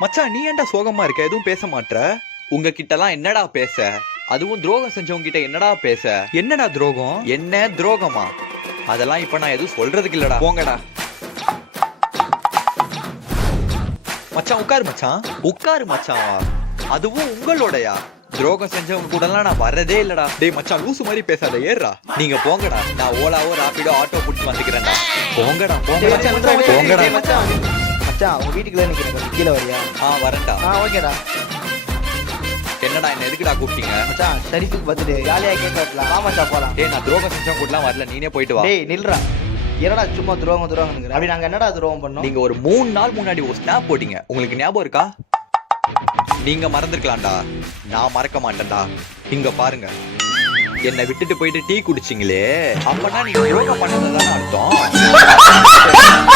மச்சான் நீ ஏன்டா சோகமா இருக்க? எதுவும் பேச மாட்ற? உங்ககிட்டலாம் என்னடா பேச? அதுவும் துரோகம் செஞ்சவங்க கிட்ட என்னடா பேச? என்னடா துரோகம்? என்ன துரோகமா? அதெல்லாம் இப்ப நான் எதுவும் சொல்றதுக்கு இல்லடா, போங்கடா. மச்சான் உட்காரு மச்சான். உட்காரு மச்சான். அதுவும் உங்களோடயா? துரோகம் செஞ்சவங்க கூட எல்லாம் நான் வரதே இல்லடா. டேய் மச்சான் லூசு மாதிரி பேசாத, ஏறா. நீங்க போங்கடா, நான் ஓலாவோ ராபிடோ ஆட்டோ புடிச்சு வந்துக்கிறேன்டா. போங்கடா போங்கடா போங்கடா. மச்சான் உங்க வீட்டுக்குள்ள நிக்கிறேன், கீழே வரியா? வரேன்டா. ஓகேடா. என்னடா என்ன எதுக்குடா கூப்பிட்டீங்க? மச்சான் ஷரீஃபுக்கு பர்த்டே, ஜாலியா கேக் வெட்டலாம். வா மச்சான் போலாம். டேய் நான் துரோகம் செஞ்சவங்க கூடலாம் வரல, நீனே போயிட்டு வா. டேய் நில்றா. என்னடா சும்மா துரோகம்ங்கற? அப்படி நாங்க என்னடா துரோகம் பண்ணோம்? நீங்க ஒரு 3 நாள் முன்னாடி ஒரு ஸ்னாப் போட்டீங்க, உங்களுக்கு ஞாபகம் இருக்கா? நீங்க மறந்துருக்கலாம்டா, நான் மறக்க மாட்டேன்டா. இங்க பாருங்க, என்னை விட்டுட்டு போயிட்டு டீ குடிச்சிங்களே, அப்பனா நீங்க துரோகம் பண்ணதுதானே அர்த்தம்.